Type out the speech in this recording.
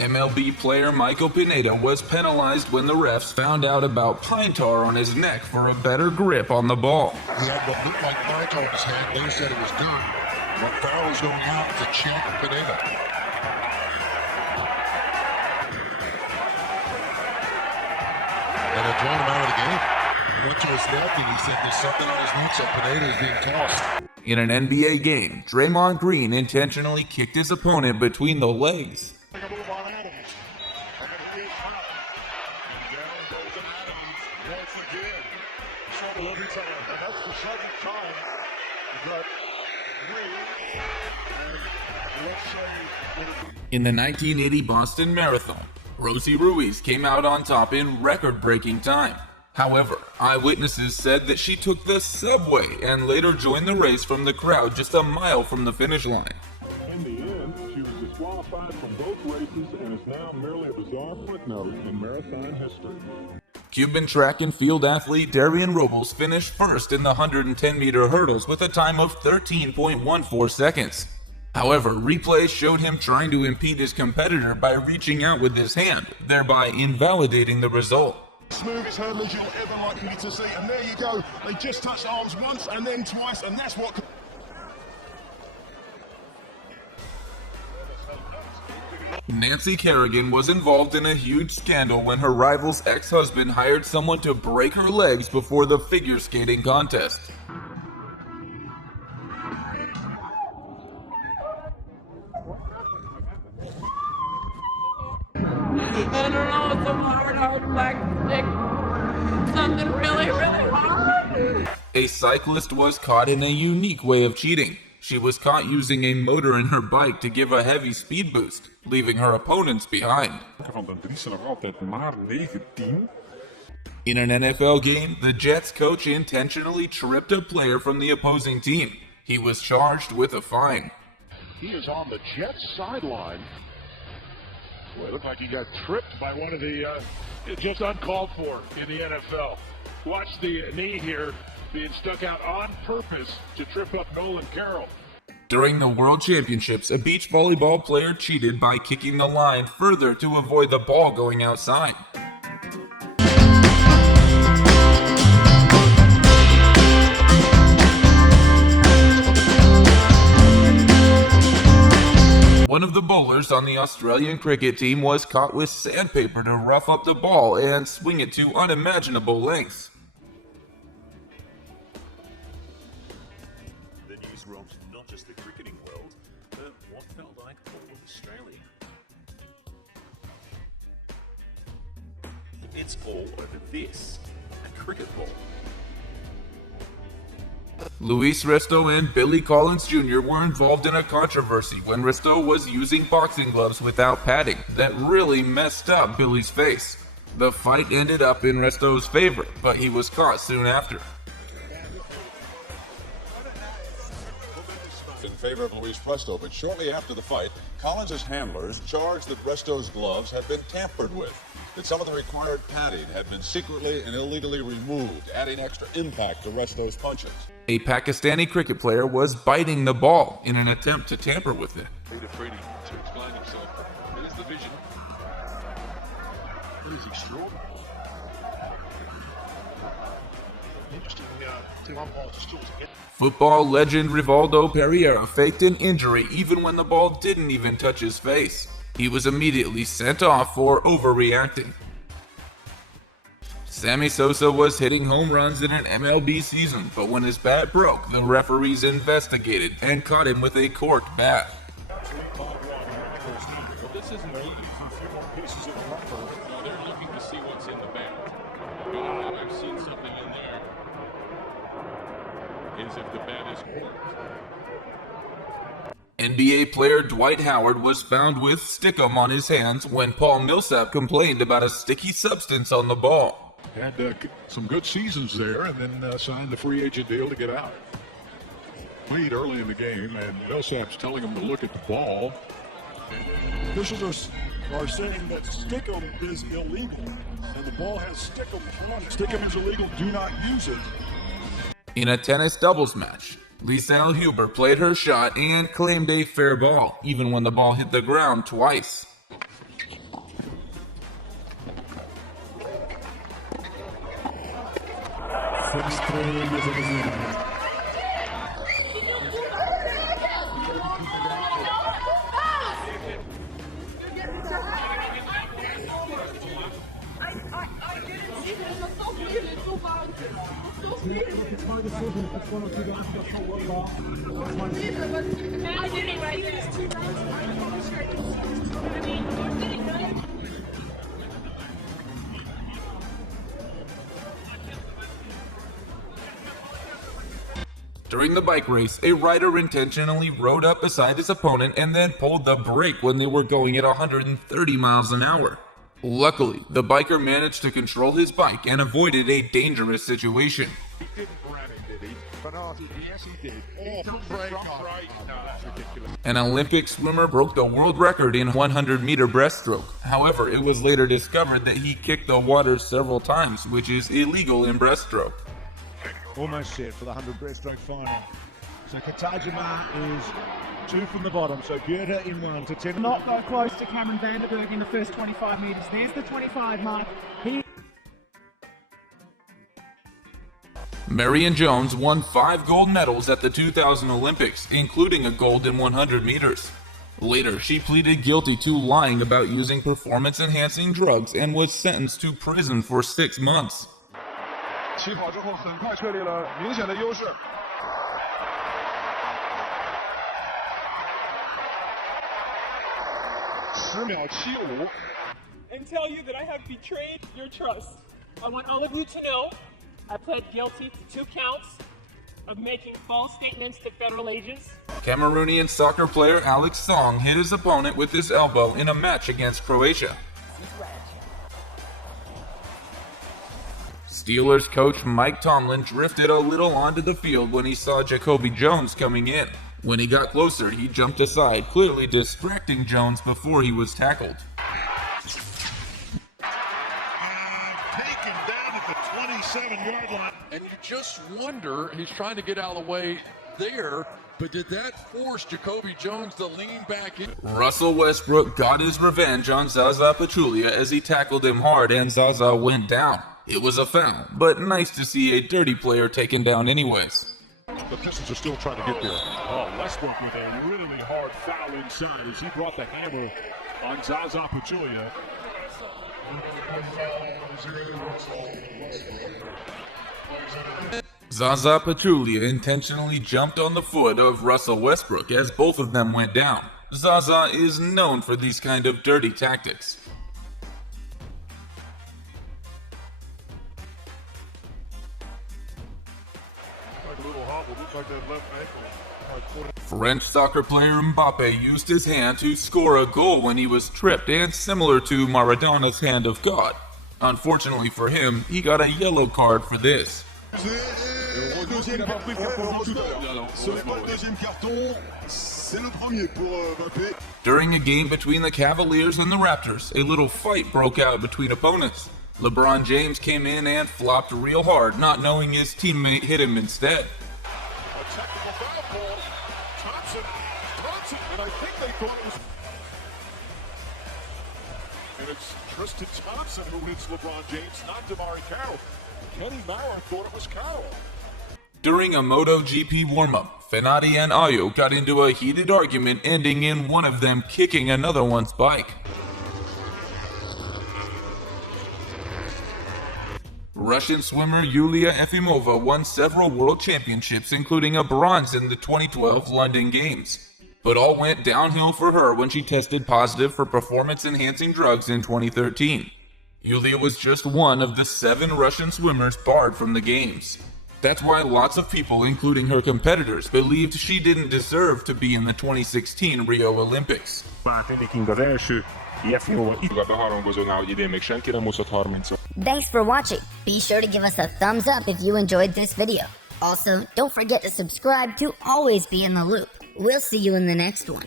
MLB player Michael Pineda was penalized when the refs found out about pine tar on his neck for a better grip on the ball. He had what looked like pine tar in his hand. They said it was dirt. But foul was going out to check Pineda. And it thrown him out of the game. He went to his left and he said there's something on his knee, so Pineda is being tossed. In an NBA game, Draymond Green intentionally kicked his opponent between the legs. In the 1980 Boston Marathon, Rosie Ruiz came out on top in record-breaking time. However, eyewitnesses said that she took the subway and later joined the race from the crowd just a mile from the finish line. In the end, she was disqualified from both races and is now merely a bizarre footnote in marathon history. Cuban track and field athlete Darian Robles finished first in the 110-meter hurdles with a time of 13.14 seconds. However, replays showed him trying to impede his competitor by reaching out with his hand, thereby invalidating the result. Smoothest hurdlers you'll ever likely to see, and there you go. They just touched arms once and then twice, and that's what... Nancy Kerrigan was involved in a huge scandal when her rival's ex-husband hired someone to break her legs before the figure skating contest. I don't know, it's a hard black stick. Something really hard. A cyclist was caught in a unique way of cheating. She was caught using a motor in her bike to give a heavy speed boost, leaving her opponents behind. Van de Dries nog altijd maar 19. In an NFL game, the Jets coach intentionally tripped a player from the opposing team. He was charged with a fine. He is on the Jets sideline. Well, it looked like he got tripped by one of the... just uncalled for in the NFL. Watch the knee here being stuck out on purpose to trip up Nolan Carroll. During the World Championships, a beach volleyball player cheated by kicking the line further to avoid the ball going outside. One of the bowlers on the Australian cricket team was caught with sandpaper to rough up the ball and swing it to unimaginable lengths. The news rocked not just the cricketing world, but what felt like all of Australia. It's all over this, a cricket ball. Luis Resto and Billy Collins Jr. were involved in a controversy when Resto was using boxing gloves without padding that really messed up Billy's face. The fight ended up in Resto's favor, but he was caught soon after. In favor of Luis Resto, but shortly after the fight, Collins' handlers charged that Resto's gloves had been tampered with, that some of the required padding had been secretly and illegally removed, adding extra impact to Resto's punches. A Pakistani cricket player was biting the ball in an attempt to tamper with it. Brady to explain himself. It is the vision. What is extraordinary? Interesting to umpire to still get. Football legend Rivaldo Pereira faked an injury even when the ball didn't even touch his face. He was immediately sent off for overreacting. Sammy Sosa was hitting home runs in an MLB season, but when his bat broke, the referees investigated and caught him with a corked bat. This isn't easy for a few more pieces of rubber. They're looking to see what's in the bat. God, I've seen something in there. As if the bat is corked. NBA player Dwight Howard was found with stickum on his hands when Paul Millsap complained about a sticky substance on the ball. Had some good seasons there and then signed the free agent deal to get out. Played early in the game, and Millsap's telling him to look at the ball. Officials are saying that stickum is illegal, and the ball has stickum on it. Stickum is illegal. Do not use it. In a tennis doubles match, Lisa Huber played her shot and claimed a fair ball, even when the ball hit the ground twice. During the bike race, a rider intentionally rode up beside his opponent and then pulled the brake when they were going at 130 miles an hour. Luckily, the biker managed to control his bike and avoided a dangerous situation. He didn't ram him, did he? Yes, he did. Oh, brake on. Right. No, that's ridiculous. An Olympic swimmer broke the world record in 100-meter breaststroke. However, it was later discovered that he kicked the water several times, which is illegal in breaststroke. Almost set for the 100 breaststroke final. So Katajima is 2 from the bottom. So Goethe in 1 to 10. Not go close to Cameron Vanderberg in the first 25 metres. There's the 25 mark. Marion Jones won 5 gold medals at the 2000 Olympics, including a gold in 100 meters. Later, she pleaded guilty to lying about using performance-enhancing drugs and was sentenced to prison for 6 months. 起跑之后很快确立了明显的优势。10秒75。 And tell you that I have betrayed your trust. I want all of you to know I pled guilty to 2 counts of making false statements to federal agents. Cameroonian soccer player Alex Song hit his opponent with his elbow in a match against Croatia. Steelers coach Mike Tomlin drifted a little onto the field when he saw Jacoby Jones coming in. When he got closer, he jumped aside, clearly distracting Jones before he was tackled. Taken down at the 27-yard line. And you just wonder, he's trying to get out of the way there, but did that force Jacoby Jones to lean back in? Russell Westbrook got his revenge on Zaza Pachulia as he tackled him hard and Zaza went down. It was a foul, but nice to see a dirty player taken down anyways. The Pistons are still trying to get there. Oh, Westbrook with a really hard foul inside as he brought the hammer on Zaza Pachulia. Zaza Pachulia intentionally jumped on the foot of Russell Westbrook as both of them went down. Zaza is known for these kind of dirty tactics. French soccer player Mbappe used his hand to score a goal when he was tripped, and similar to Maradona's hand of God. Unfortunately for him, he got a yellow card for this. During a game between the Cavaliers and the Raptors, a little fight broke out between opponents. LeBron James came in and flopped real hard, not knowing his teammate hit him instead. And I think they thought it was. And it's Tristan Thompson who hits LeBron James, not Damari Carroll. Kenny Maurer thought it was Carroll. During a MotoGP warm-up, Fenati and Ayo got into a heated argument, ending in one of them kicking another one's bike. Russian swimmer Yulia Efimova won several world championships, including a bronze in the 2012 London Games. But all went downhill for her when she tested positive for performance-enhancing drugs in 2013. Yulia was just one of the 7 Russian swimmers barred from the Games. That's why lots of people, including her competitors, believed she didn't deserve to be in the 2016 Rio Olympics. Thanks for watching. Be sure to give us a thumbs up if you enjoyed this video. Also, don't forget to subscribe to always be in the loop. We'll see you in the next one.